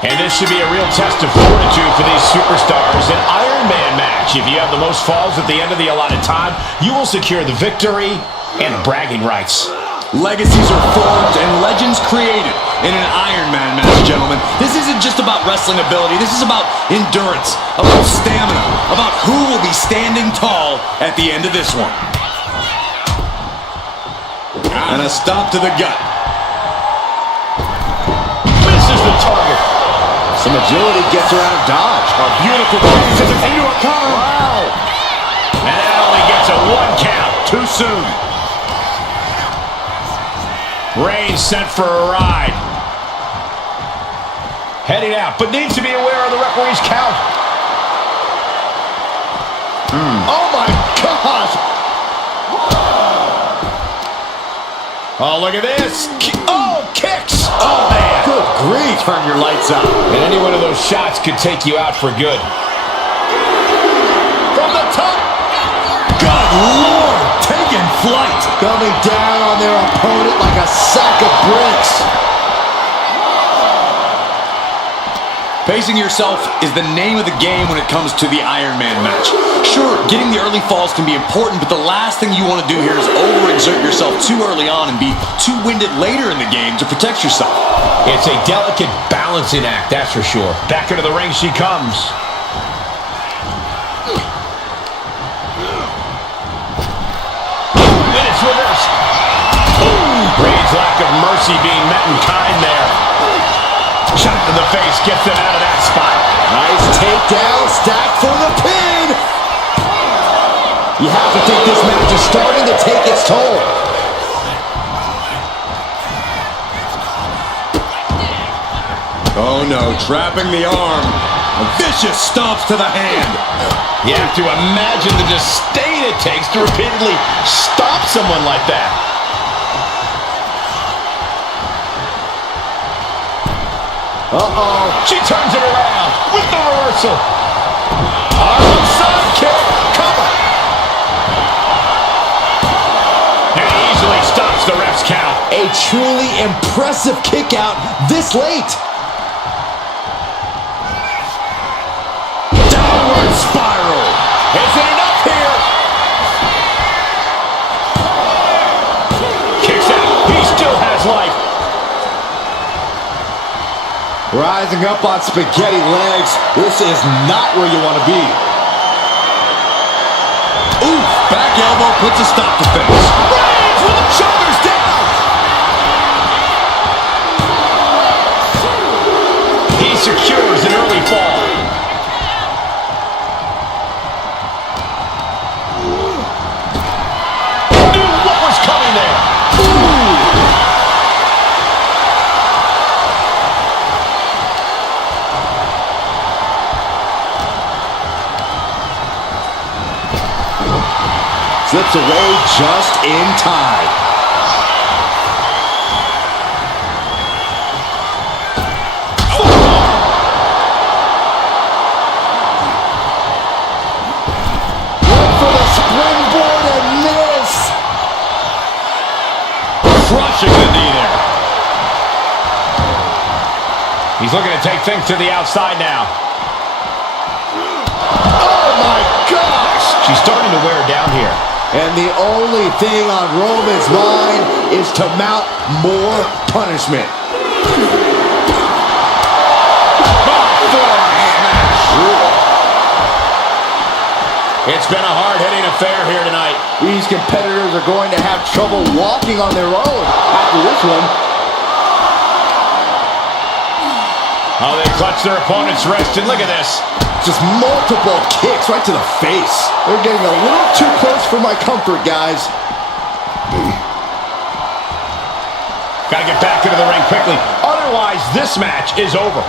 And this should be a real test of fortitude for these superstars. An Iron Man match. If you have the most falls at the end of the allotted time, you will secure the victory and the bragging rights. Legacies are formed and legends created in an Iron Man match, gentlemen. This isn't just about wrestling ability. This is about endurance, about stamina, about who will be standing tall at the end of this one. And a stop to the gut. Misses the target. Some agility gets her out of dodge. A beautiful place into a cover. Wow. And that only gets a 1 count. Too soon. Reigns sent for a ride. Heading out, but needs to be aware of the referee's count. Oh my gosh! Oh, look at this. Oh, kicks. Oh, man. Good grief. Turn your lights out. And any one of those shots could take you out for good. From the top. Good Lord, taking flight. Coming down on their opponent like a sack of bricks. Pacing yourself is the name of the game when it comes to the Iron Man match. Sure, getting the early falls can be important, but the last thing you want to do here is overexert yourself too early on and be too winded later in the game to protect yourself. It's a delicate balancing act, that's for sure. Back into the ring she comes. And it's reversed. Reigns' lack of mercy being met in kind there. Shot to the face, gets them out of that spot. Nice takedown, stacked for the pin. You have to think this match is starting to take its toll. Oh no, trapping the arm. Vicious stomps to the hand. You have to imagine the disdain it takes to repeatedly stop someone like that. Uh-oh. She turns it around with the reversal. Armside kick. Cover. And easily stops the ref's count. A truly impressive kick out this late. Downward spiral. Is it enough here? Kicks out. He still has life. Rising up on spaghetti legs. This is not where you want to be. Oof, back elbow puts a stop to things. Reigns with the shoulders down. He secures an early fall. Knew what was coming there. Slips away just in time. Went for the springboard and miss. Crushing the knee there. He's looking to take things to the outside now. Oh my gosh! She's starting to wear down here. And the only thing on Roman's mind is to mount more punishment. It's been a hard-hitting affair here tonight. These competitors are going to have trouble walking on their own after this one. Oh, they clutch their opponent's wrist, and look at this. Just multiple kicks right to the face. They're getting a little too close for my comfort, guys. Gotta get back into the ring quickly. Otherwise, this match is over.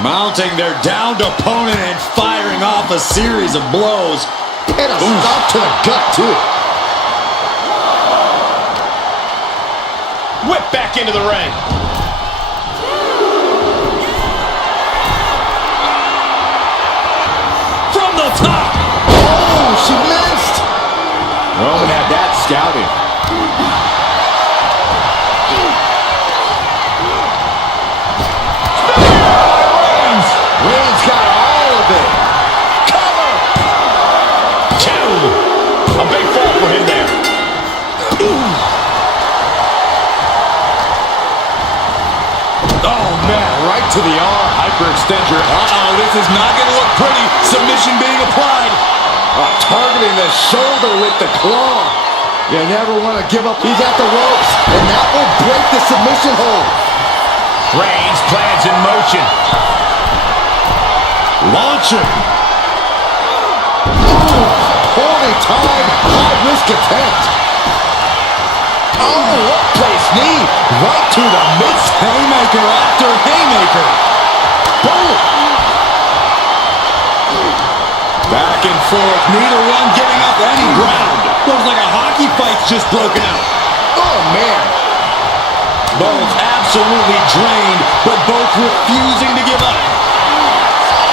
Mounting their downed opponent and firing off a series of blows. And a stop to the gut, too. Whip back into the ring. From the top. Oh, she missed. Roman had that scouted. to the arm. Hyperextender. Uh-oh, this is not going to look pretty. Submission being applied. Targeting the shoulder with the claw. You never want to give up. He's at the ropes, and that will break the submission hold. Reigns plans in motion. Launching. Poorly timed, high-risk attempt. Oh, up-place knee right to the midst. Haymaker after haymaker. Boom. Back and forth. Neither one giving up any ground. Looks like a hockey fight's just broken out. Oh, man. Both absolutely drained, but both refusing to give up.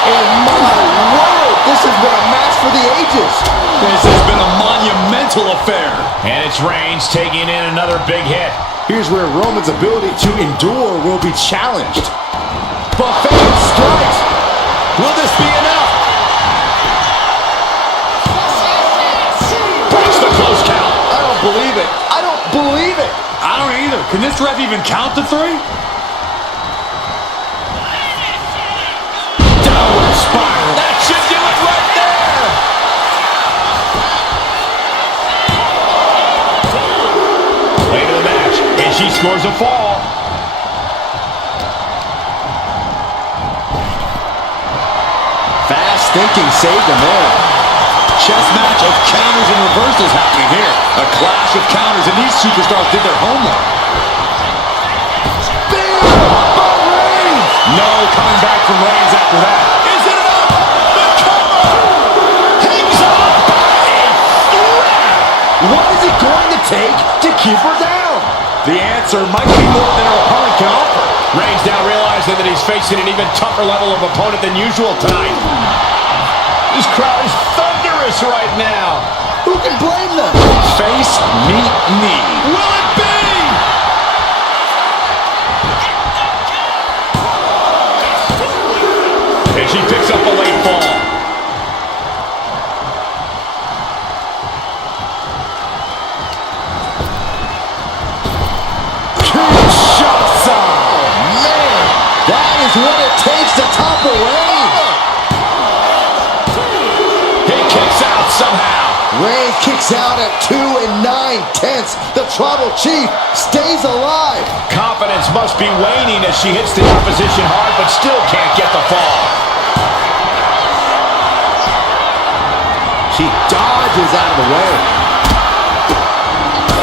And my word, this has been a match for the ages. This has been a monumental affair. And it's Reigns taking in another big hit. Here's where Roman's ability to endure will be challenged. Buffet of strikes. Will this be enough? Breaks the close count. I don't believe it. I don't believe it. I don't either. Can this ref even count to 3? Downward spiral. That should do it right there. Late in the match, and she scores a fall. Fast thinking saved him there. Chess match of counters and reversals happening here. A clash of counters, and these superstars did their homework. No coming back from Reigns after that. Is it enough? The cover! Hangs on by a thread! What is it going to take to keep her down? The answer might be more than her opponent can offer. Reigns now realizing that he's facing an even tougher level of opponent than usual tonight. This crowd is thunderous right now. Who can blame them? Face, meet, knee. Will it be? And she picks up a late fall. That is what it takes to topple Reigns. He kicks out somehow. Reigns kicks out at 2 9/10. The Tribal Chief stays alive. Confidence must be waning as she hits the opposition hard, but still can't get the fall. She dodges out of the way.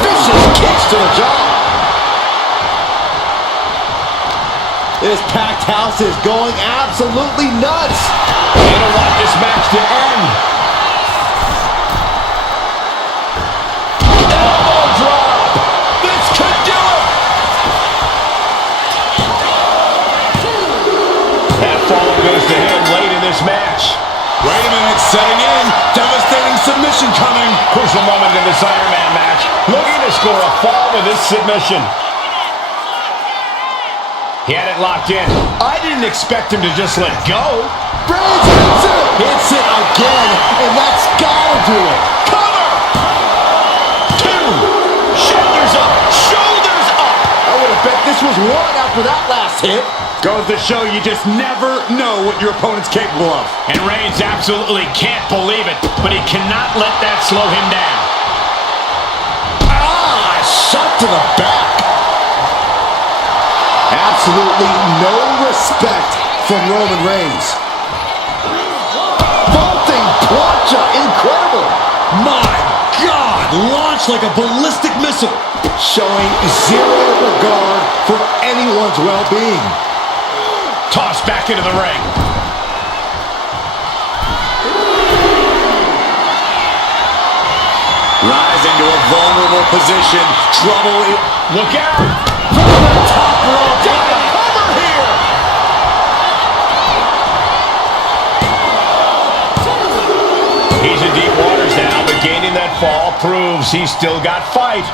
Vicious kicks to the jaw. This packed house is going absolutely nuts. They don't want this match to end. Elbow drop. This could do it. That fall goes to him late in this match. Wait a minute, setting in. Devastating submission coming. Crucial moment in this Iron Man match. Looking to score a fall with this submission. He had it locked in. I didn't expect him to just let go. Reigns hits it. Hits it again, and that's gotta do it. Cover! 2. Shoulders up. Shoulders up. I would have bet this was 1 after that last hit. Goes to show you just never know what your opponent's capable of. And Reigns absolutely can't believe it, but he cannot let that slow him down. Ah, shot to the back. Absolutely no respect from Roman Reigns. Vaulting plancha, incredible. My God, launched like a ballistic missile. Showing zero regard for anyone's well-being. Tossed back into the ring. Rising to a vulnerable position. Trouble. Look out! From the top rope. Got a cover here! He's in deep waters now, but gaining that fall proves he's still got fight.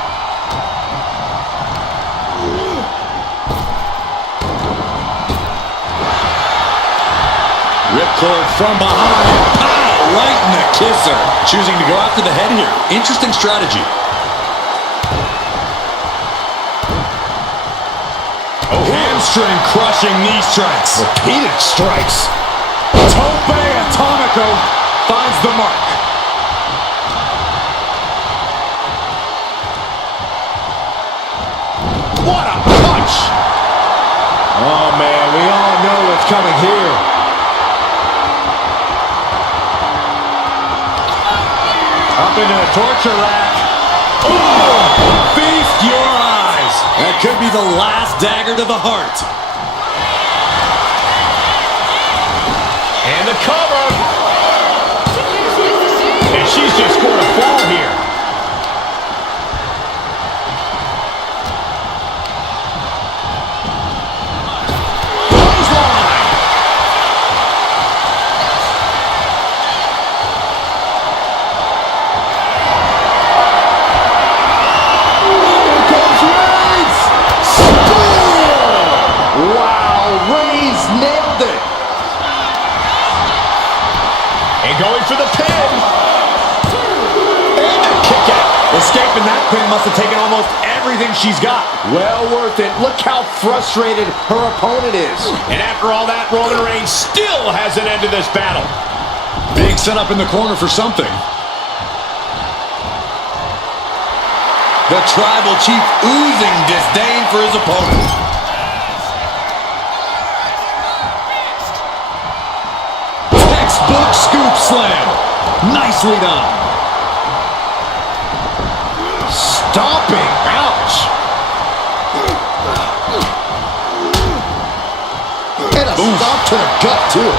Ripcord from behind. Pow! Right in the kisser. Choosing to go after the head here. Interesting strategy. hamstring-crushing knee strikes. Repeated strikes. Tope Atomico finds the mark. What a punch! Oh, man, we all know what's coming here. Up into the torture rack. Oh, feast your eyes. That could be the last dagger to the heart. And the cover. And she's just scored a fall here. Going for the pin. And a kick out. Escaping that pin must have taken almost everything she's got. Well worth it. Look how frustrated her opponent is. And after all that, Roman Reigns still has an end to this battle. Being set up in the corner for something. The Tribal Chief oozing disdain for his opponent. Textbook scoop slam. Nicely done. Stomping. Ouch. And a stomp to the gut, too.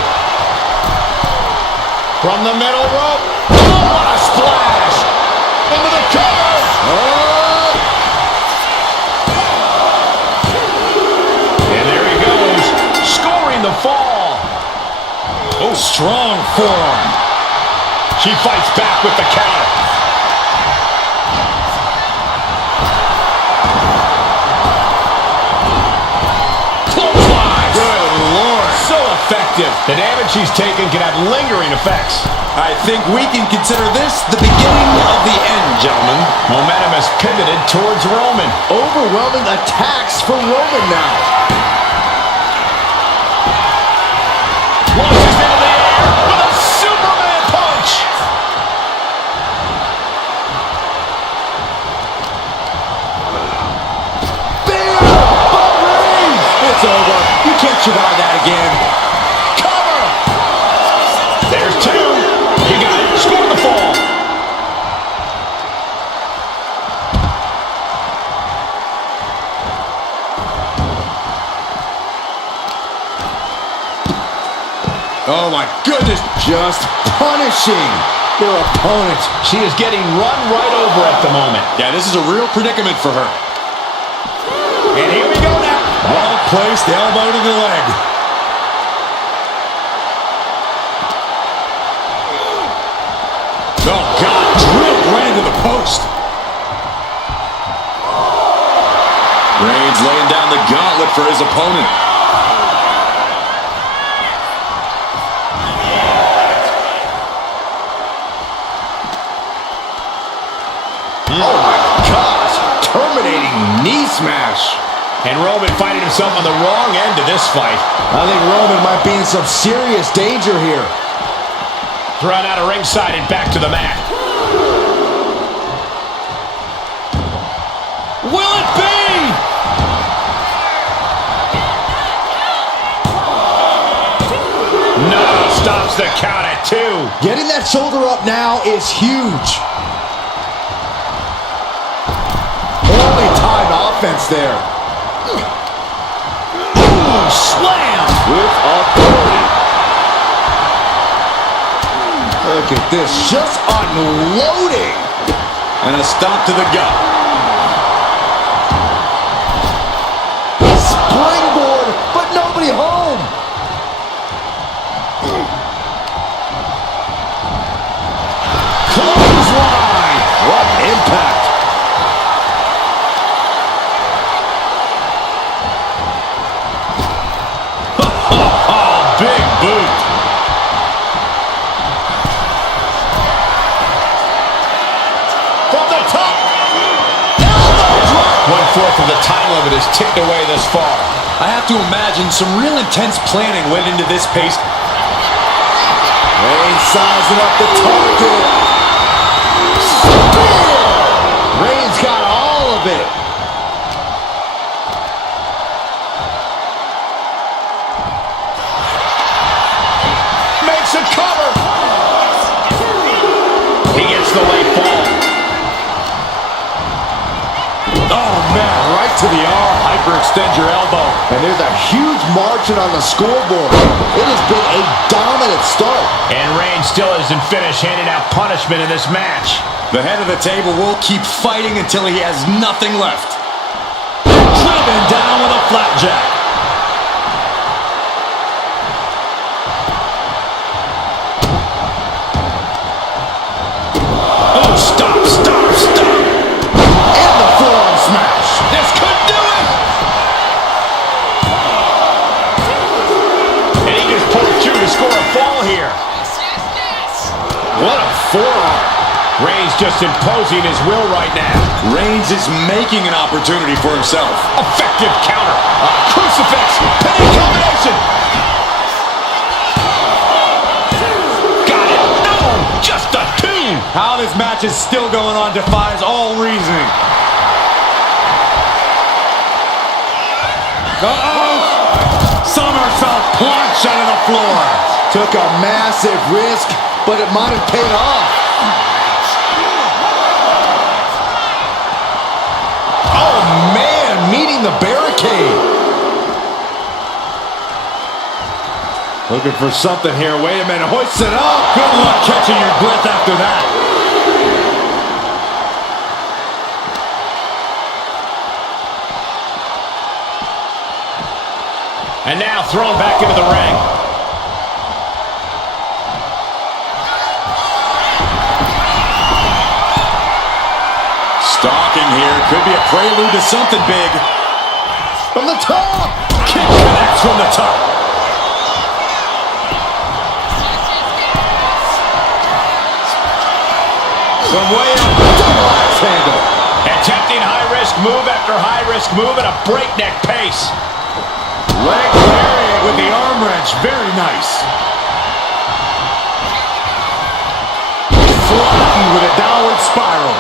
From the middle rope. Oh, what a splash. Into the cover. Oh. And there he goes. Scoring the fall. Oh, strong forearm. She fights back with the counter. Clothesline. Good Lord. So effective. The damage she's taken can have lingering effects. I think we can consider this the beginning of the end, gentlemen. Momentum has pivoted towards Roman. Overwhelming attacks for Roman now. Launches into the air with a Superman punch. Bam! But Reigns! It's over. You can't survive that again. Cover. There's two. He got it. Scored the fall. Oh, my goodness. Just punishing their opponent. She is getting run right over at the moment. Yeah, this is a real predicament for her. And here we go now. Well placed, elbow to the leg. Oh, God, drilled right into the post. Reigns laying down the gauntlet for his opponent. Oh my gosh, terminating knee smash. And Roman finding himself on the wrong end of this fight. I think Roman might be in some serious danger here. Thrown out of ringside and back to the mat. Will it be? No, stops the count at 2. Getting that shoulder up now is huge. Only time offense there. Ooh, slam! With authority. Look at this, just unloading. And a stomp to the gut. Springboard, but nobody home. Clothesline. What impact. Big boot. From the top. 1/4 of the time limit is ticked away thus far. I have to imagine some real intense planning went into this pace. Reigns sizing up the target. Spear! Reigns got all of it. Makes a cover. He gets the late fall. Oh, man, right to the arm. Hyperextend your elbow. And there's a huge margin on the scoreboard. It has been a dominant start. And Reigns still isn't finished handing out punishment in this match. The head of the table will keep fighting until he has nothing left. Driven down with a flapjack. Oh, stop, stop, stop. And the forearm smash. This could do it. And he just pulled through to score a fall here. What a forearm. Reigns just imposing his will right now. Reigns is making an opportunity for himself. Effective counter. Crucifix. Penny combination. Got it. No, just a 2. How this match is still going on defies all reasoning. Somersault plunge onto the floor. Took a massive risk, but it might have paid off. Oh, man, meeting the barricade. Looking for something here. Wait a minute. Hoist it up. Good luck catching your breath after that. And now thrown back into the ring. Stalking here. Could be a prelude to something big. From the top. Kick connects from the top. From way up. Double axe handle. Attempting high-risk move after high-risk move at a breakneck pace. Leg lariat with the arm wrench. Very nice. Flattened with a downward spiral.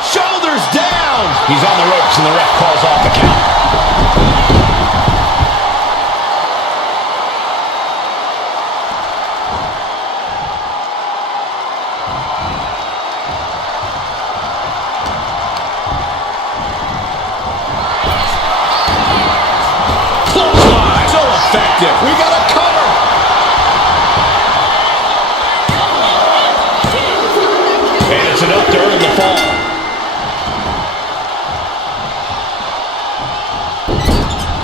Shoulders down. He's on the ropes and the ref calls off the count. Clothesline. So effective. We got a cover. And it's enough to earn the fall.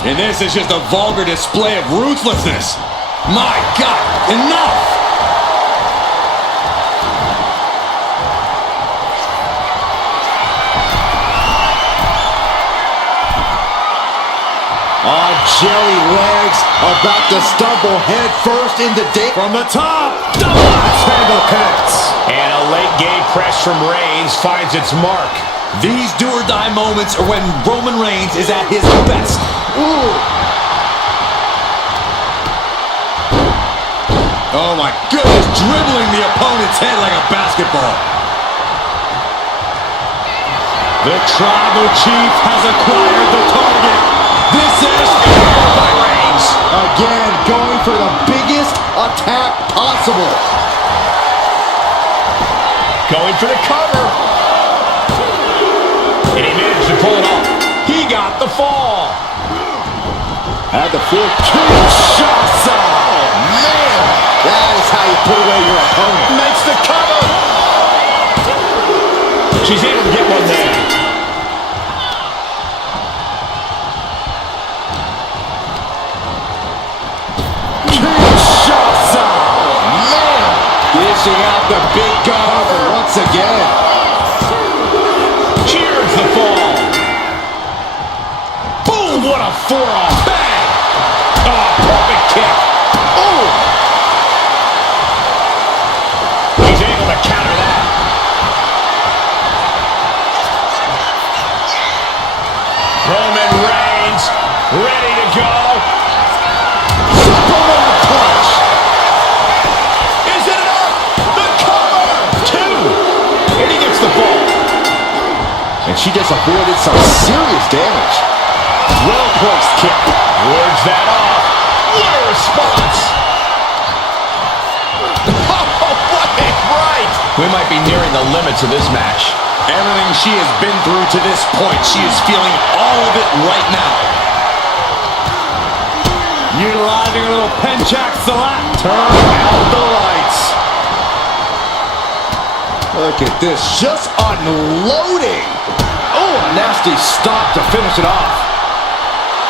And this is just a vulgar display of ruthlessness. My God, enough! On jelly legs, about to stumble head first into Dave. From the top, double axe handle connects. And a late game press from Reigns finds its mark. These do-or-die moments are when Roman Reigns is at his best. Ooh. Oh my goodness, dribbling the opponent's head like a basketball. The Tribal Chief has acquired the target. This is By Reigns. Again, going for the biggest attack possible. Going for the cover. And he managed to pull it off. He got the fall. At the full Kinshasa. Oh, man. That is how you put away your opponent. Makes the cover. She's able to get one there. Kinshasa. Oh, man. Dishing out the big cover once again. Cheers the fall. Boom, what a forearm. Bang. Oh, perfect kick. Oh. He's able to counter that. she just avoided some serious damage. Well-placed kick. Wards that off. What a response. Oh, what a right. We might be nearing the limits of this match. Everything she has been through to this point, she is feeling all of it right now. Utilizing a little penchak salak. Turn out the lights. Look at this, just unloading. Oh, a nasty stop to finish it off.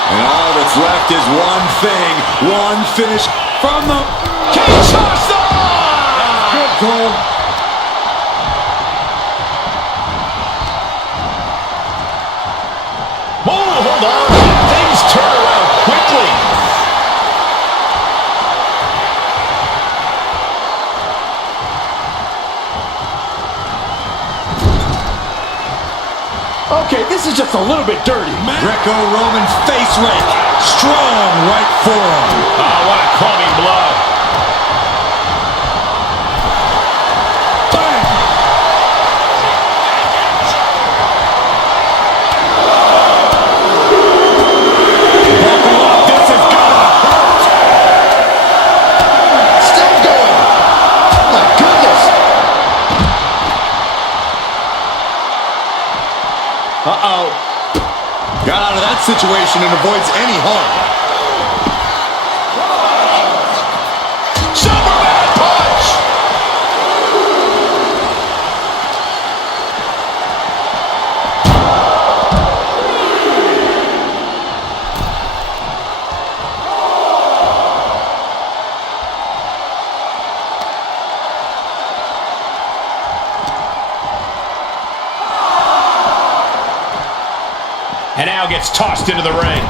And all that's left is one thing, one finish from the Kinshasa! Good goal. Oh, hold on. Things turn around quickly. Okay, this is just a little bit dirty. Greco-Roman face rake. Strong right forearm. Oh, what a calming blow. Bang! Buckle up, this is gonna hurt. Still going. My goodness. Uh-oh. Got out of that situation and avoids any harm. Superman punch! And now gets tossed into the ring.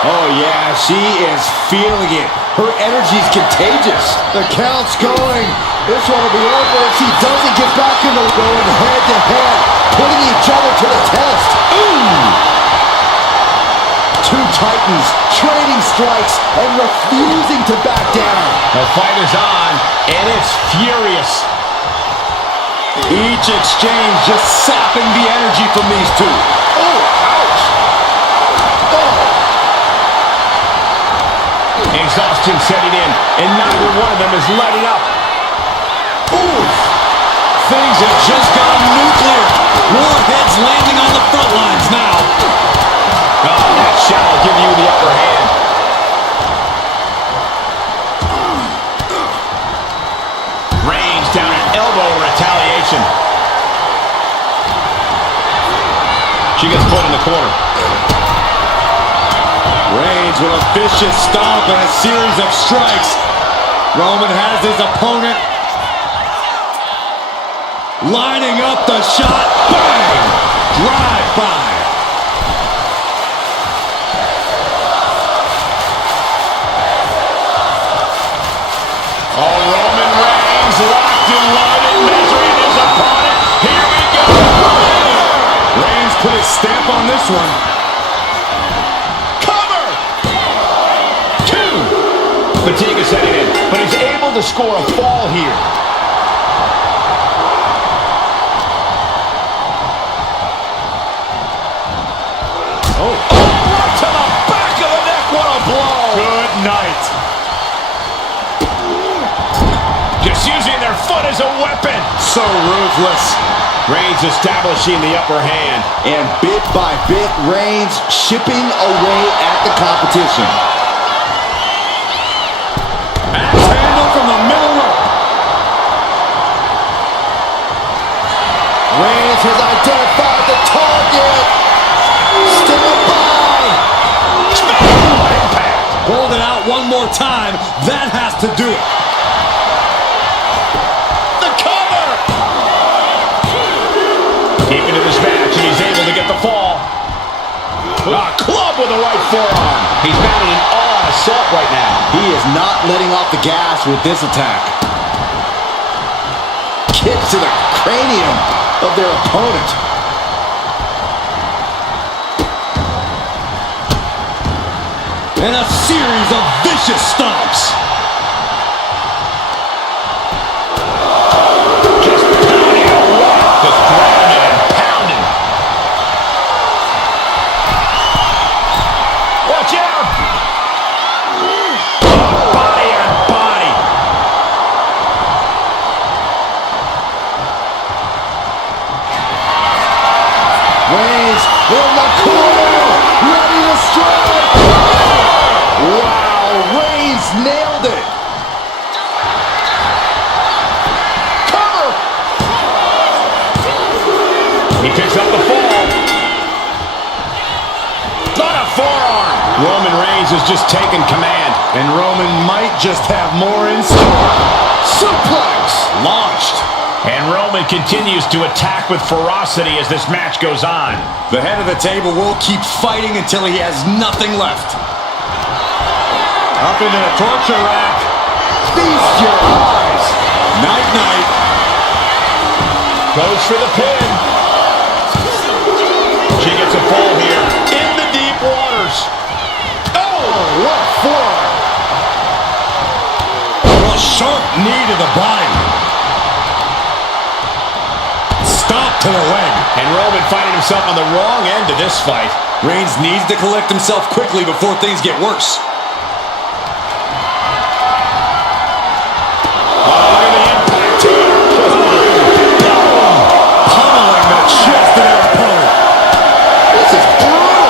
Oh, yeah, she is feeling it. Her energy's contagious. The count's going. This one will be over if she doesn't get back in the going head-to-head, putting each other to the test. Ooh! Two titans trading strikes and refusing to back down. The fight is on, and it's furious. Each exchange just sapping the energy from these two. Oh, ouch! Oh. Exhaustion setting in, and neither one of them is letting up. Ooh. Things have just gone nuclear. Warheads landing on the front lines now. Oh, that shot will give you the upper hand. Reigns down an elbow in retaliation. She gets put in the corner. Reigns with a vicious stomp and a series of strikes. Roman has his opponent lining up the shot. Bang! Drive by. Oh, Roman Reigns locked and loaded, measuring his opponent. Here we go. Reigns put his stamp on this one. Cover! Two. Fatigue is setting in, but he's able to score a fall here. Oh, right to the back of the neck. What a blow. Good night. Just using their foot as a weapon. So ruthless. Reigns establishing the upper hand. And bit by bit, Reigns chipping away at the competition. Axe handle from the middle rope. Reigns has identified the target. Stand by. Impact. Hold it out one more time. That has to do it. The cover. Deep into this match, and he's able to get the fall. A club with the right forearm. He's mounted an all-out assault right now. He is not letting off the gas with this attack. Kicks to the cranium of their opponent. And a series of vicious stomps. Just pounding away. Just grounded and Ready to strike. Wow, Reigns nailed it. Cover. He picks up the fall. On a forearm. Roman Reigns has just taken command. And Roman might just have more in store. Suplex. Launched. And Roman continues to attack with ferocity as this match goes on. The head of the table will keep fighting until he has nothing left. Up into the torture rack. Feast your eyes. Night-night. Goes for the pin. She gets a fall here in the deep waters. Oh, what a forearm. A sharp knee to the body. Stop to the leg. And Roman finding himself on the wrong end of this fight. Reigns needs to collect himself quickly before things get worse. Pummeling the chest of their opponent. This is brutal.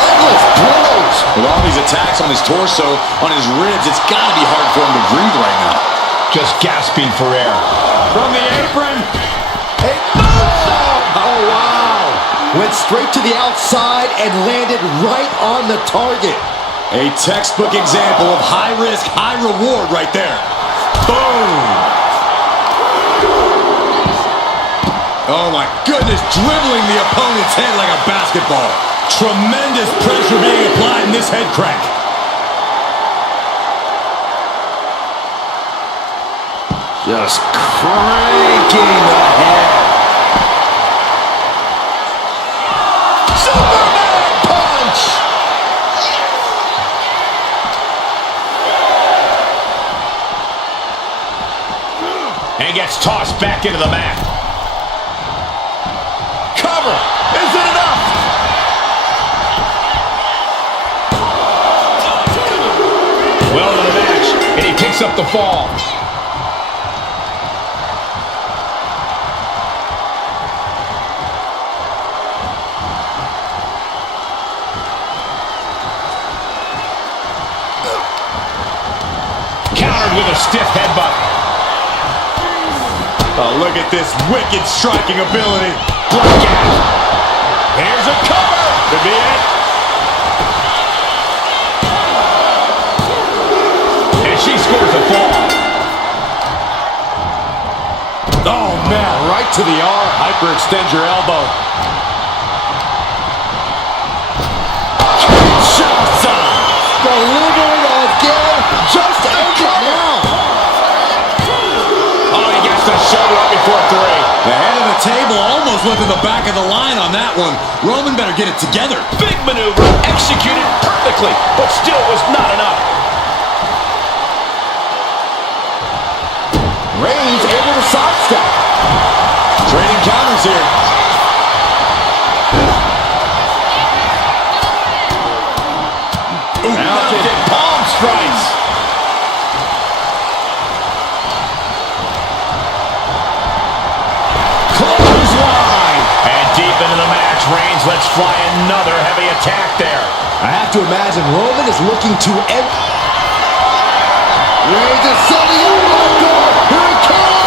Endless blows. With all these attacks on his torso, on his ribs, it's got to be hard for him to breathe right now. Just gasping for air. From the apron. Hey, oh, wow. Went straight to the outside and landed right on the target. A textbook example of high risk, high reward right there. Boom. Oh my goodness, dribbling the opponent's head like a basketball. Tremendous pressure being applied in this head crank. Just cranking the head. Superman punch! And gets tossed back into the mat. Cover! Is it enough? Well into the match, and he picks up the fall. Countered with a stiff headbutt. Oh, look at this wicked striking ability. Blackout. Here's a cover. Could be it. And she scores a fall. Oh man, right to the arm. Hyperextend your elbow. Delivering again. Just end it now. Oh, he gets the shoulder up before three. The head of the table almost went to the back of the line on that one. Roman better get it together. Big maneuver, executed perfectly, but still was not enough. Reigns able to sidestep. Trading counters here. Mounted palm strikes. Clothesline. And deep into the match, Reigns lets fly another heavy attack there. I have to imagine Roman is looking to end. Reigns is setting up my door. Here it comes.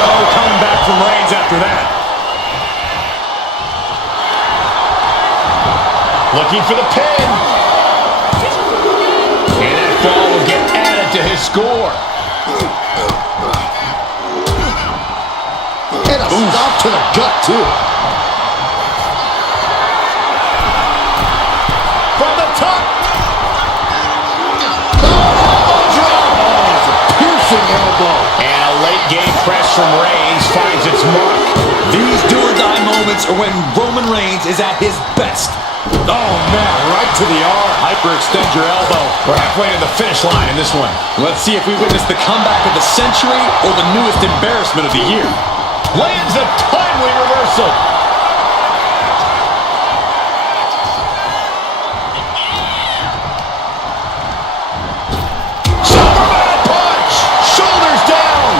No coming back from Reigns after that. Looking for the pin. And that fall will get added to his score. And a stop to the gut, too. From the top. It's a piercing elbow. And a late game press from Reigns finds its mark. These do-or-die moments are when Roman Reigns is at his best. Oh, man, right to the arm. Hyperextend your elbow. We're halfway to the finish line in this one. Let's see if we witness the comeback of the century or the newest embarrassment of the year. Lands a timely reversal. Superman punch. Shoulders down.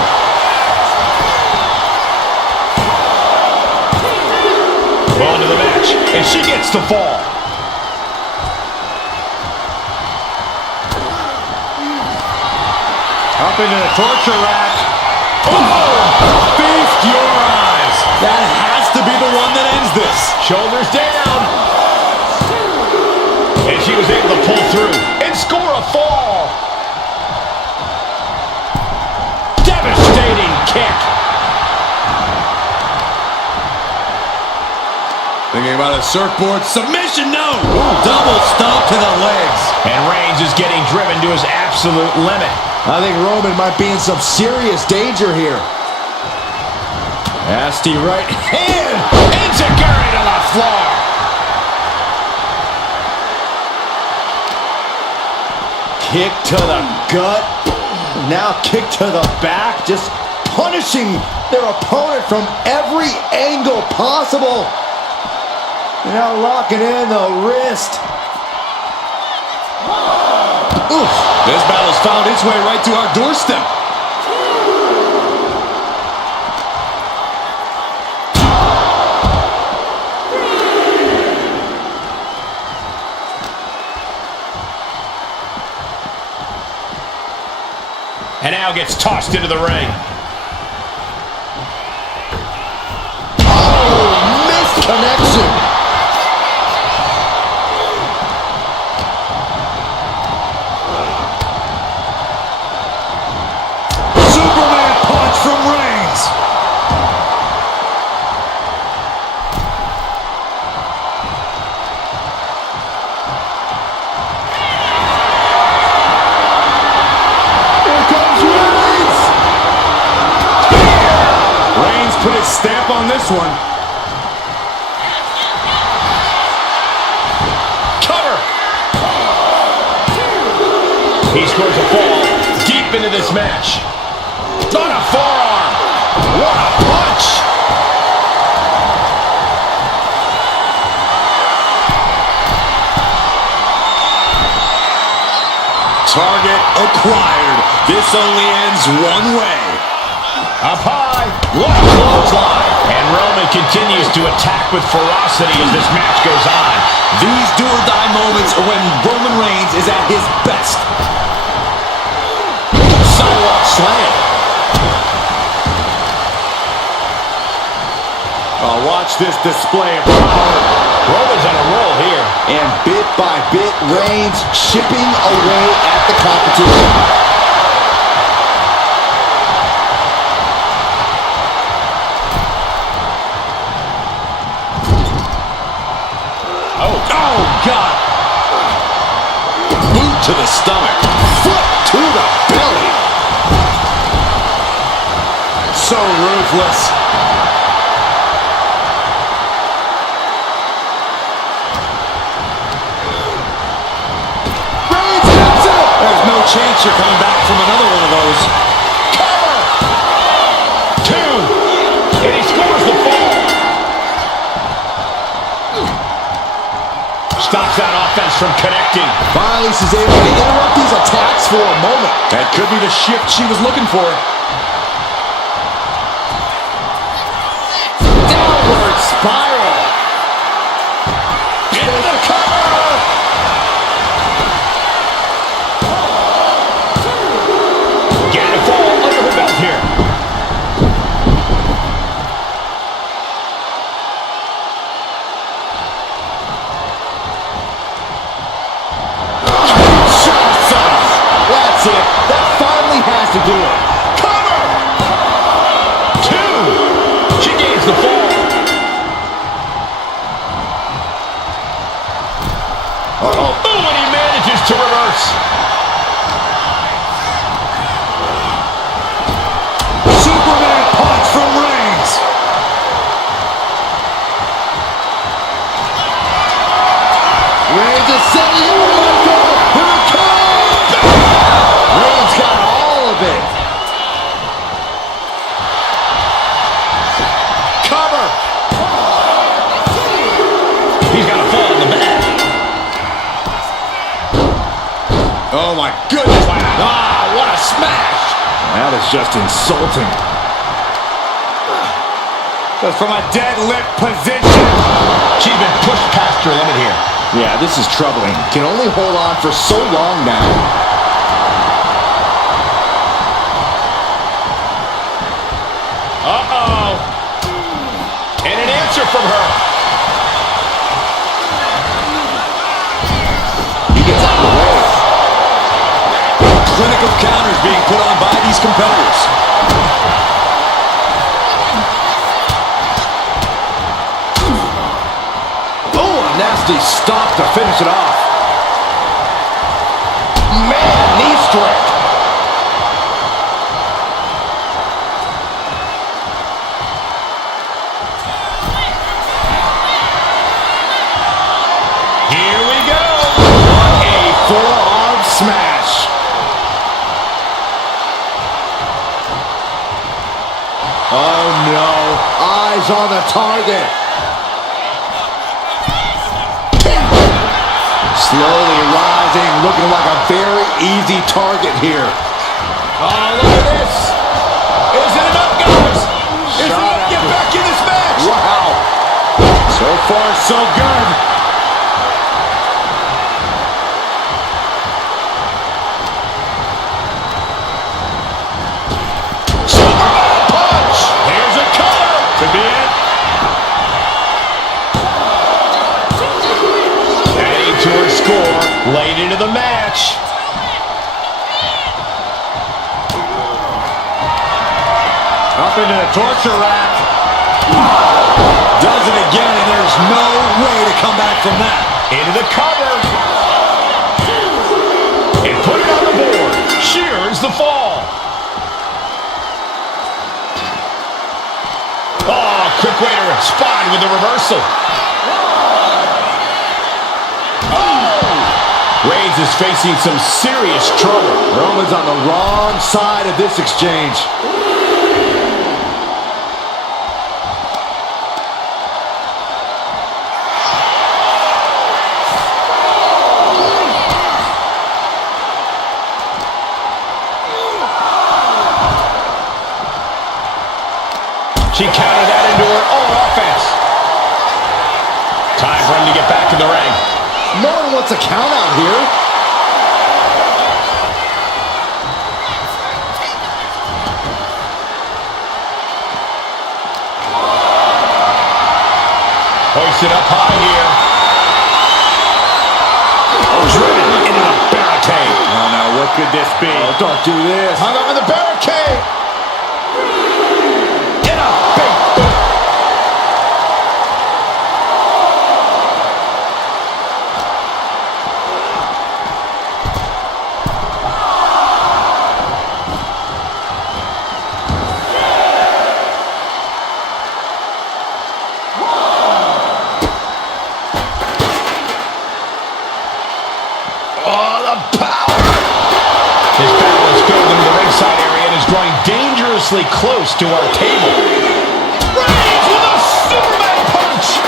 Well into the match. match, and she gets the fall. Up into the torture rack. Oh! Feast your eyes. That has to be the one that ends this. Shoulders down. And she was able to pull through and score a fall. Devastating kick. Thinking about a surfboard submission, no! Double stomp to the legs. And Reigns is getting driven to his absolute limit. I think Roman might be in some serious danger here. Nasty right hand. Enziguri to the floor. Kick to the gut. Now kick to the back. Just punishing their opponent from every angle possible. Now locking in the wrist. Oof. This battle's found its way right to our doorstep. And now gets tossed into the ring. Oh, missed connection. Superman punch from Reigns. Here comes Reigns. Reigns put his stamp on this one. Cover. He scores a fall deep into this match. On a forearm. What a punch. Target acquired. This only ends one way. Up high. What a clothesline. And Roman continues to attack with ferocity as this match goes on. These do-or-die moments are when Roman Reigns is at his best. Sidewalk slam. Watch this display of power. Roman's on a roll here. And bit by bit, Reigns chipping away at the competition. Oh, God. Boot to the stomach. Foot to the belly. So ruthless. There's no chance you're coming back from another one of those. Cover. Two. And he scores the fall. Stops that offense from connecting. Finally, she's able to interrupt these attacks for a moment. That could be the shift she was looking for. Downward spiral. Into the cover. Getting a fall under her belt here. That's it. That finally has to do it. Cover. Two. She gains the fall. Oh, and he manages to reverse. Superman punch from Reigns. Reigns is setting up. Michael. Here it comes. Reigns got all of it. Cover. He's got a fall in the back. Oh, my goodness. Ah, what a smash. That is just insulting. Just from a deadlift position. She's been pushed past her limit here. Yeah, this is troubling. Can only hold on for so long now. Uh-oh. And an answer from her. He gets out of the way. Clinic of counters being put on by these competitors. Oh, a nasty stop to finish it off. Man, knee strike. Here we go. A forearm smash. Oh, no. Eyes on the target. Slowly rising, looking like a very easy target here. Oh, look at this. Is it enough, guys? Is it enough to get back in this match? Wow. So far, so good. Superman punch. Here's a cover. Could be it. Adding to her score late into the match. Up into the torture rack. Does it again, and there's no way to come back from that. Into the cover. And put it on the board. Shears the fall. Oh, quick way to respond with the reversal. Oh! Reigns is facing some serious trouble. Roman's on the wrong side of this exchange. She countered that into her own offense. Time for him to get back in the ring. No one wants a count out here. Hoisted up high here. Driven into the barricade. Oh, no, what could this be? Oh, don't do this. Hung up in the barricade. In a big boot. Oh, the power. This battle is filled into the ringside area and is drawing dangerously close to our table. Reigns with a Superman punch.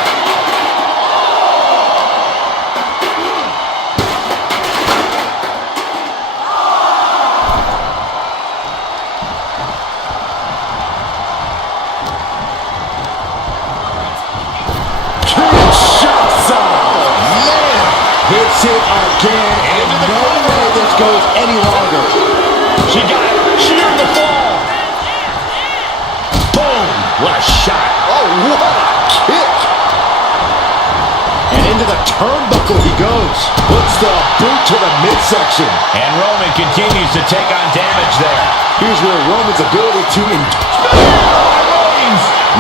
Kinshasa. Man, hits it again, and no way this goes any longer. She got it. Sheared the fall. Boom. What a shot. Oh, what a kick. And into the turnbuckle he goes. Puts the boot to the midsection. And Roman continues to take on damage there. Here's where Roman's ability to Reigns.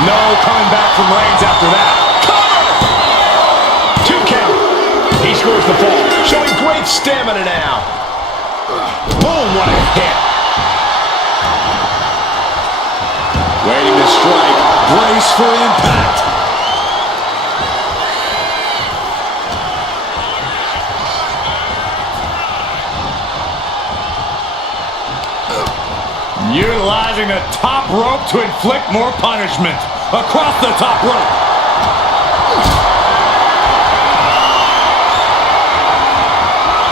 No coming back from Reigns after that. Cover. 2 count. He scores the fall, showing great stamina now. Boom, what a hit. Waiting to strike. Brace for impact. utilizing the top rope to inflict more punishment. Across the top rope.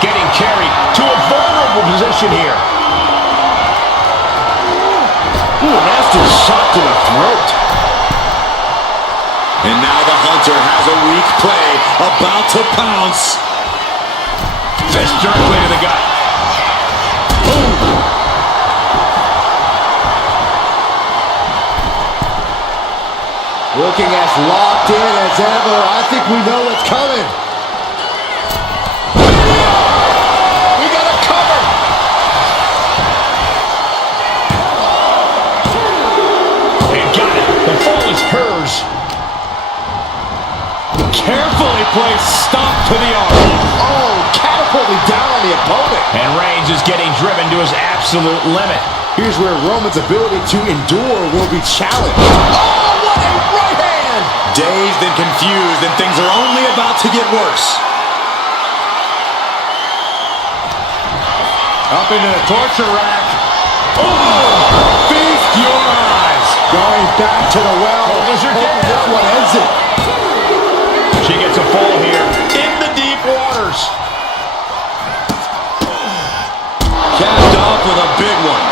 Getting carried to a vulnerable position here. Ooh, nasty shot to the throat. And now the Hunter has a weak play, about to pounce. Fist directly to the gut. Boom. Looking as locked in as ever. I think we know what's coming. We got a cover. And got it. The fall is hers. Carefully placed stomp to the arm. Oh, catapulting down on the opponent. And Reigns is getting driven to his absolute limit. Here's where Roman's ability to endure will be challenged. Oh, what a right hand! Dazed and confused, and things are only about to get worse. Up into the torture rack. Oh! Feast your eyes. Going back to the well. Shoulders are down. This one ends it. She gets a fall here in the deep waters. Capped off with a big one.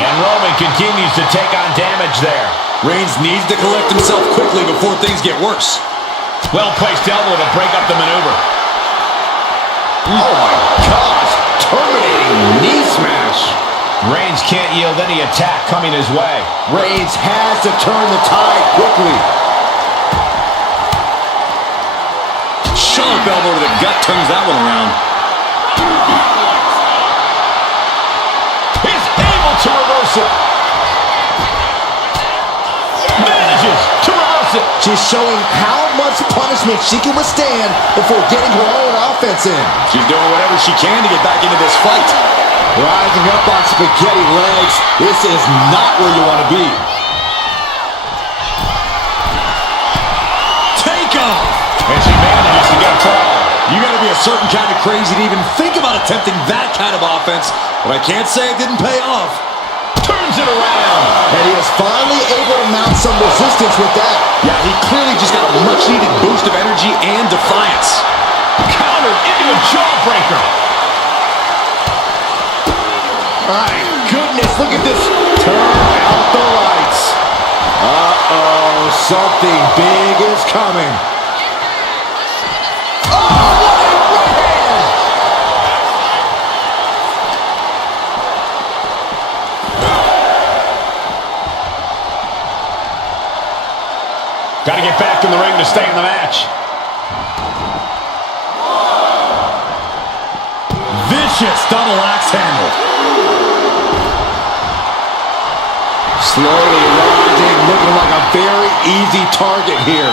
And Roman continues to take on damage there. Reigns needs to collect himself quickly before things get worse. Well-placed elbow to break up the maneuver. Oh my gosh. Terminating knee smash. Reigns can't yield any attack coming his way. Reigns has to turn the tide quickly. Sharp elbow to the gut turns that one around. He's able to reverse it. Manages to reverse it. She's showing how much punishment she can withstand before getting her own offense in. She's doing whatever she can to get back into this fight. Rising up on spaghetti legs. This is not where you want to be. Take off. And she manages to get a fall. You got to be a certain kind of crazy to even think about attempting that kind of offense, but I can't say it didn't pay off. Turns it around. And he is finally able to mount some resistance with that. Yeah, he clearly just got a much-needed boost of energy and defiance. Countered into a jawbreaker. My goodness, look at this. Turn out the lights. Uh-oh, something big is coming. Oh, what a right hand! Got to get back in the ring to stay in the match. Vicious double axe handle. Slowly rising, looking like a very easy target here.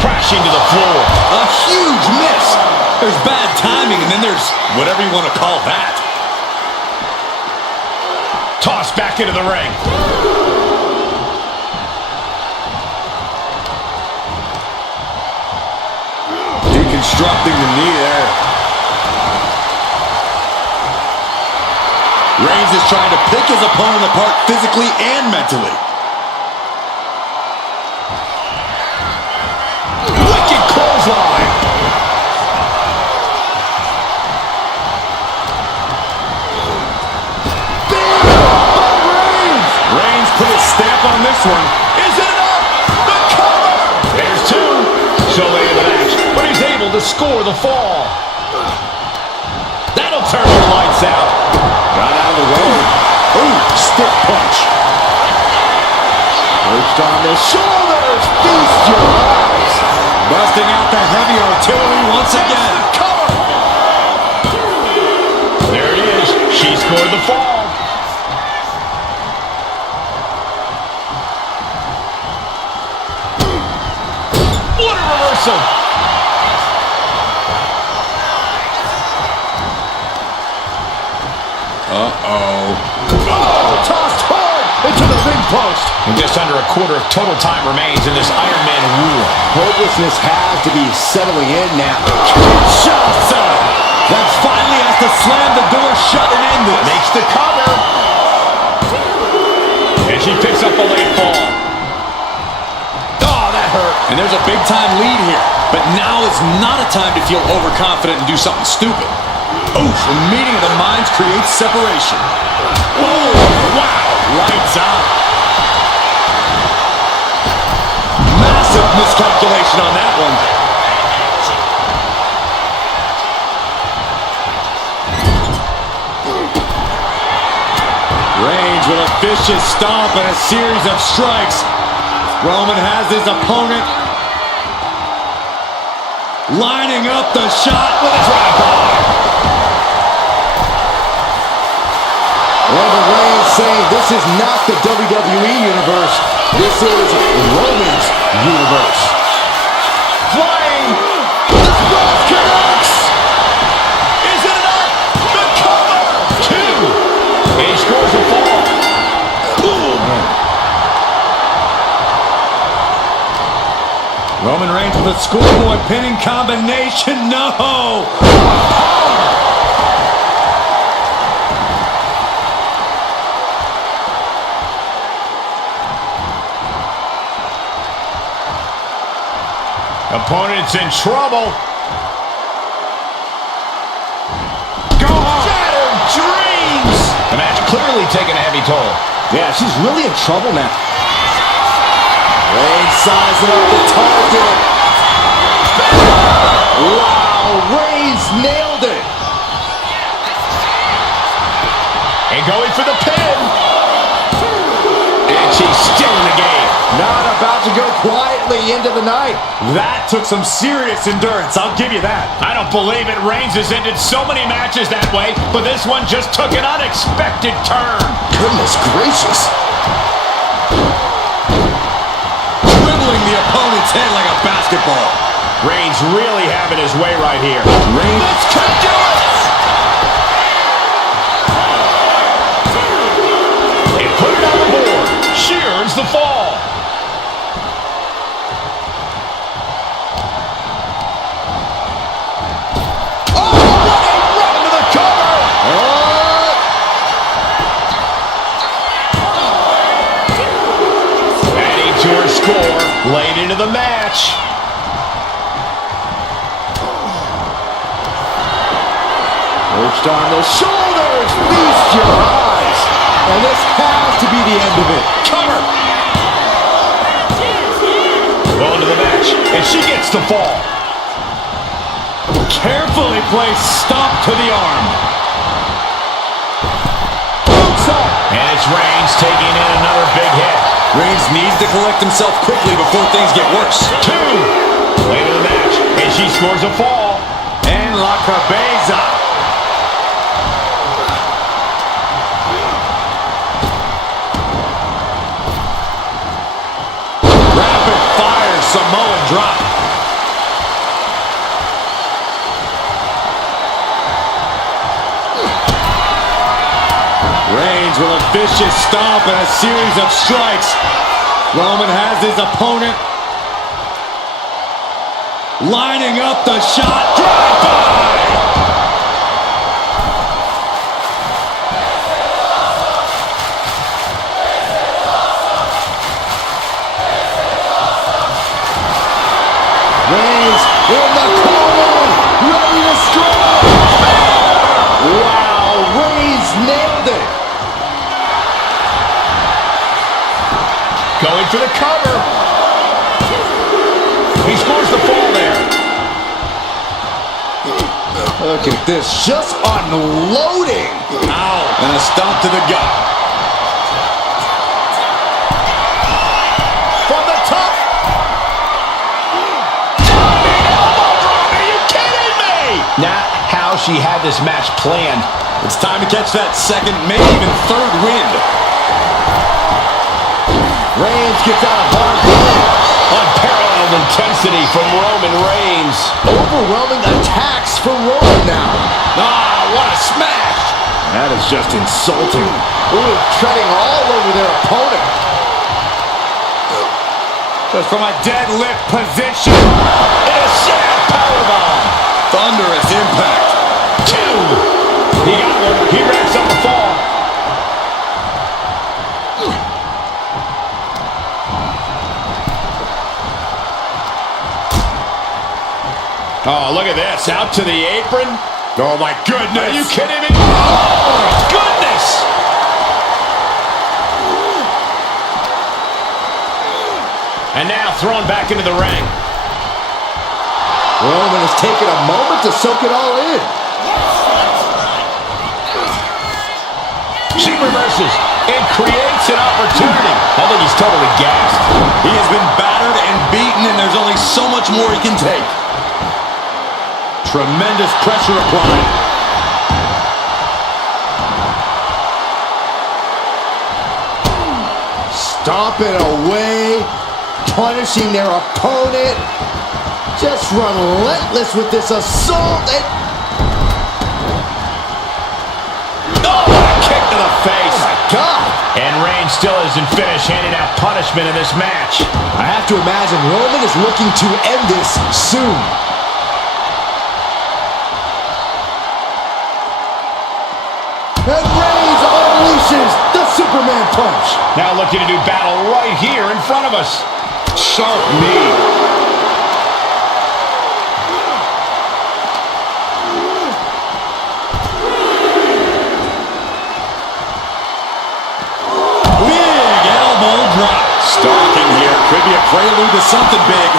Crashing to the floor. A huge miss. There's bad timing, and then there's whatever you want to call that. Tossed back into the ring. Deconstructing the knee there. Reigns is trying to pick his opponent apart physically and mentally. Wicked clothesline. Reigns put his stamp on this one. Is it enough? The cover. There's two. So late in the match, but he's able to score the fall. That'll turn the lights out. Got out of the way. Ooh, stiff punch. Perched on the shoulders. Feast your eyes. Busting out the heavy artillery once again. Cover. There it is. She scored the fall. What a reversal. Oh, tossed hard into the ring post. And just under a quarter of total time remains in this Iron Man war. Hopelessness has to be settling in now. Kinshasa! That finally has to slam the door shut and end this. Makes the cover. And she picks up the late fall. Oh, that hurt. And there's a big-time lead here. But now is not a time to feel overconfident and do something stupid. Oof, the meeting of the minds creates separation. Oh, wow, lights out. Massive miscalculation on that one. Reigns with a vicious stomp and a series of strikes. Roman has his opponent lining up the shot with a drop bar. Roman Reigns saying this is not the WWE Universe. This is Roman's Universe. Flying. The cross connects. Is it enough? The cover. 2. He scores a fall. Roman Reigns with a schoolboy pinning combination. No! Opponent's in trouble. Go home. Shattered dreams. The match clearly taking a heavy toll. Yeah, she's really in trouble now. Reigns sizing up the target. Wow, Reigns nailed it. And going for the pin. And she's still in the game. Not about to go quietly into the night. That took some serious endurance, I'll give you that. I don't believe it. Reigns has ended so many matches that way, but this one just took an unexpected turn. Goodness gracious. Dribbling the opponent's head like a basketball. Reigns really having his way right here. Reigns. This could do it. And put it on the board. Shears the fall. Score late into the match. Perched on the shoulders, feast your eyes. And this has to be the end of it. Cover. Well into the match, and she gets the fall. Carefully placed stomp to the arm. And it's Reigns taking in another big hit. Reigns needs to collect himself quickly before things get worse. 2. Late in the match, and she scores a fall. And La Cabeza. Rapid fire Samoan drop. Reigns with a vicious stomp and a series of strikes. Roman has his opponent lining up the shot. Drive-by! Reigns in the corner, ready to strike. Wow, Reigns nailed it. Going for the cover. He scores the fall there. Look at this, just unloading. Ow. And a stomp to the gut. From the top. Diving elbow drop. Are you kidding me? Not how she had this match planned. It's time to catch that second, maybe even third wind. Reigns gets out of harm's way. Unparalleled intensity from Roman Reigns. Overwhelming attacks for Roman now. Ah, what a smash! That is just insulting. Ooh, treading all over their opponent. Just from a deadlift position. And a shot powerbomb. Thunderous impact. 2. He got one. He wraps up the fall. Oh, look at this. Out to the apron. Oh, my goodness. Are you kidding me? Oh, my goodness. And now thrown back into the ring. Roman has taken a moment to soak it all in. She reverses and creates an opportunity. I think he's totally gassed. He has been battered and beaten, and there's only so much more he can take. Tremendous pressure applied. Stomping away, punishing their opponent. Just relentless with this assault. Oh, what a kick to the face. Oh, my God. And Reigns still isn't finished handing out punishment in this match. I have to imagine Roman is looking to end this soon. And Reigns unleashes the Superman punch. Now looking to do battle right here in front of us. Sharp knee. Stalking here. Could be a prelude to something big.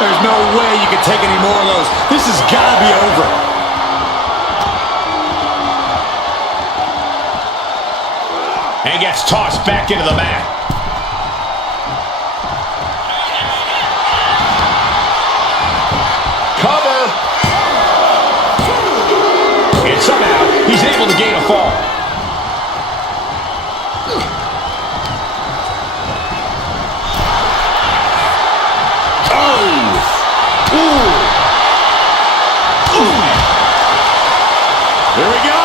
There's no way you can take any more of those. This has got to be over. And gets tossed back into the mat. Cover. And somehow he's able to gain a fall. Here we go.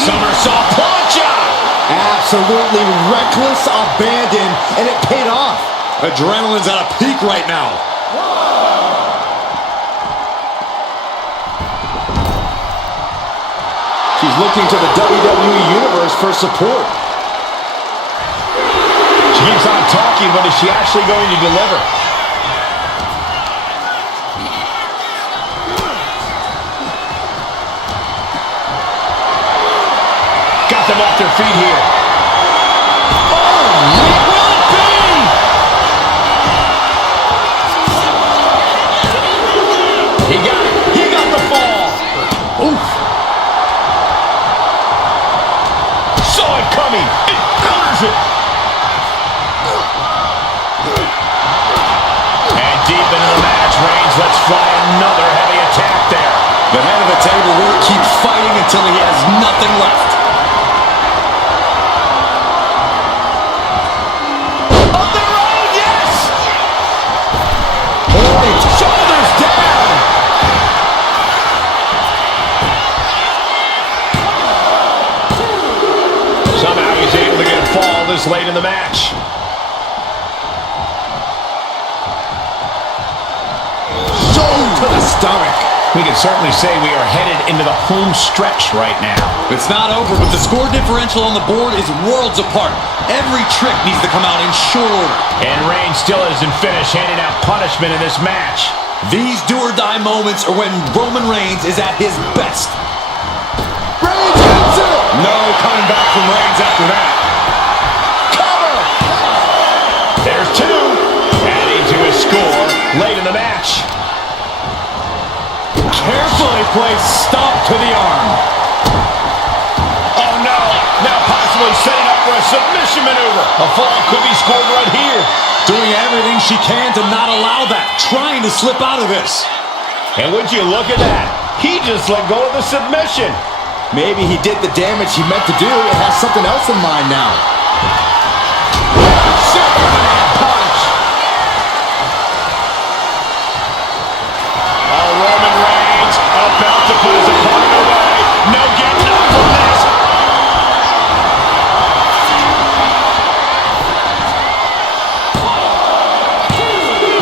Somersault plancha. Absolutely reckless abandon, and it paid off. Adrenaline's at a peak right now. She's looking to the WWE Universe for support. She keeps on talking, but is she actually going to deliver? Got them off their feet here. Oh, what will it be? He got it. He got the fall. Oof. Saw it coming. It counters it. And deep into the match, Reigns lets fly another heavy attack there. The head of the table will keep fighting until he has nothing left. On the road, yes! Shoulders down! Somehow he's able to get a fall this late in the match. To the stomach. We can certainly say we are headed into the home stretch right now. It's not over, but the score differential on the board is worlds apart. Every trick needs to come out in short order. And Reigns still isn't finished handing out punishment in this match. These do-or-die moments are when Roman Reigns is at his best. Reigns hits it. No coming back from Reigns after that. Cover! There's two. Adding to his score late in the match. Carefully placed stomp to the arm. Oh no! Now possibly setting up for a submission maneuver. A fall could be scored right here. Doing everything she can to not allow that. Trying to slip out of this. And would you look at that? He just let go of the submission. Maybe he did the damage he meant to do and has something else in mind now. Superman punch. Oh, Roman Reigns about to put his opponent away. No getting up from this.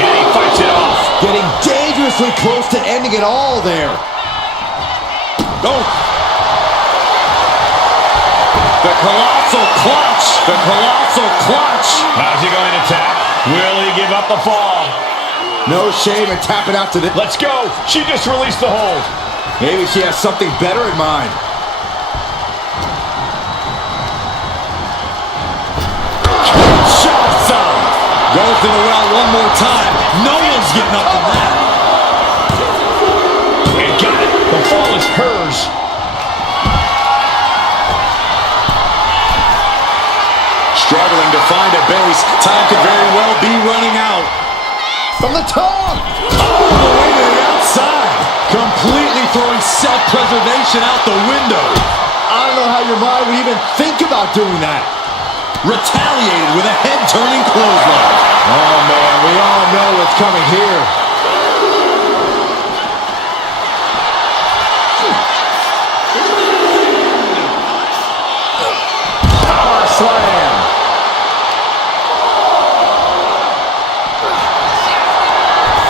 And he fights it off. Getting dangerously close to ending it all there. Oh. The colossal clutch. The colossal clutch. How's he going to tap? Will he give up the fall? No shame in tapping out to this. Let's go. She just released the hold. Maybe she has something better in mind. Shots up. Goes to the well one more time. No one's getting up from that. And got it. The fall is hers. Struggling to find a base. Time could very well be running out. From the top. All the way to the outside. Completely throwing self-preservation out the window. I don't know how your mind would even think about doing that. Retaliated with a head-turning clothesline. Oh, man, we all know what's coming here. Power slam.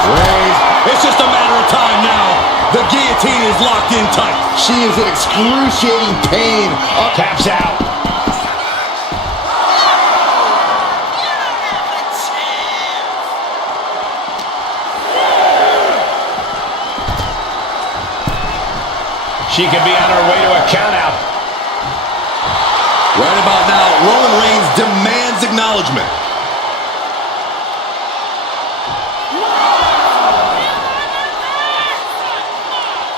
Reigns. It's just a matter of time now. The guillotine is locked in tight. She is in excruciating pain. Taps out. She could be on her way to a countout. Right about now, Roman Reigns demands acknowledgement.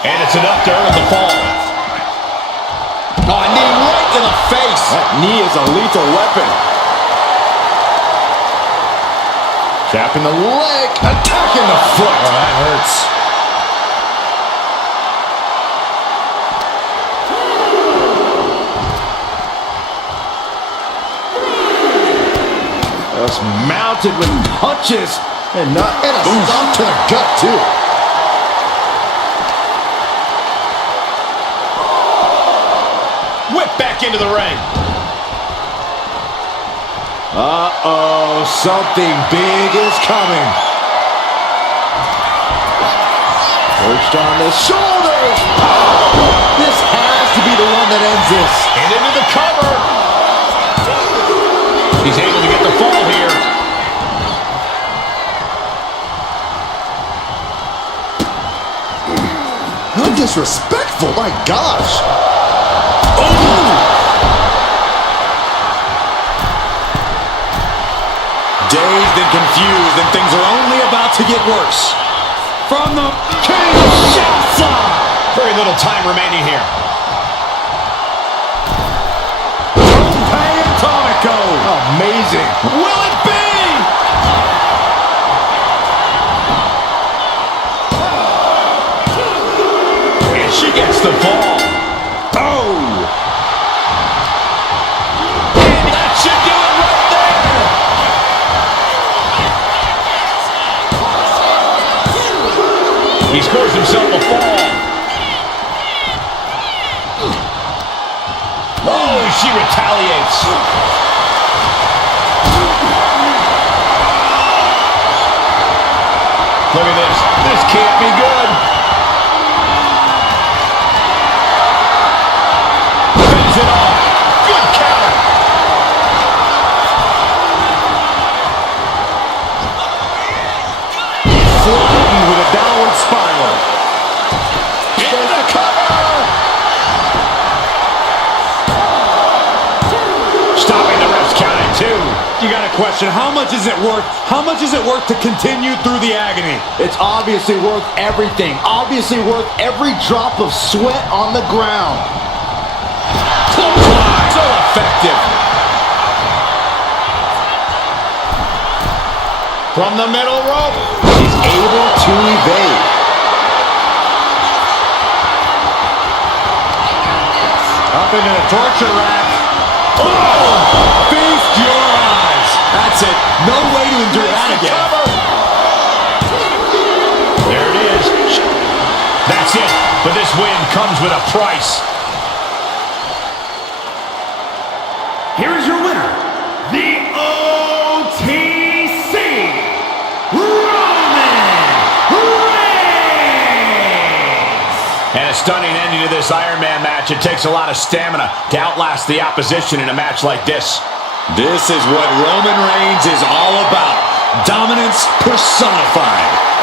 And it's enough to earn the fall. Oh, a knee right to the face. That knee is a lethal weapon. Trapping the leg, attacking the foot. Oh, that hurts. Just mounted with punches and a stomp to the gut too. Whip back into the ring. Uh-oh, something big is coming. Perched on the shoulders. This has to be the one that ends this. And into the cover. He's able to get the fall here. How disrespectful, my gosh. Dazed and confused, and things are only about to get worse. From the king, shots up. Very little time remaining here. Amazing. Will it be? And she gets the fall. Oh! And that should do it right there. He scores himself a fall. Oh, she retaliates. Look at this. This can't be good. Fends it off. Good counter. Flattened with a downward spiral. In the cover. Stopping the ref's count at 2. You got a question. How much is it worth? How much is it worth to continue through the agony? It's obviously worth everything. Obviously worth every drop of sweat on the ground. Clothesline. So effective. From the middle rope. He's able to evade. Up into the torture rack. Oh! Feast your eyes. That's it. No way to endure that again. There it is. That's it. But this win comes with a price. Here is your winner, the OTC, Roman Reigns! And a stunning ending to this Iron Man match. It takes a lot of stamina to outlast the opposition in a match like this. This is what Roman Reigns is all about. Dominance personified.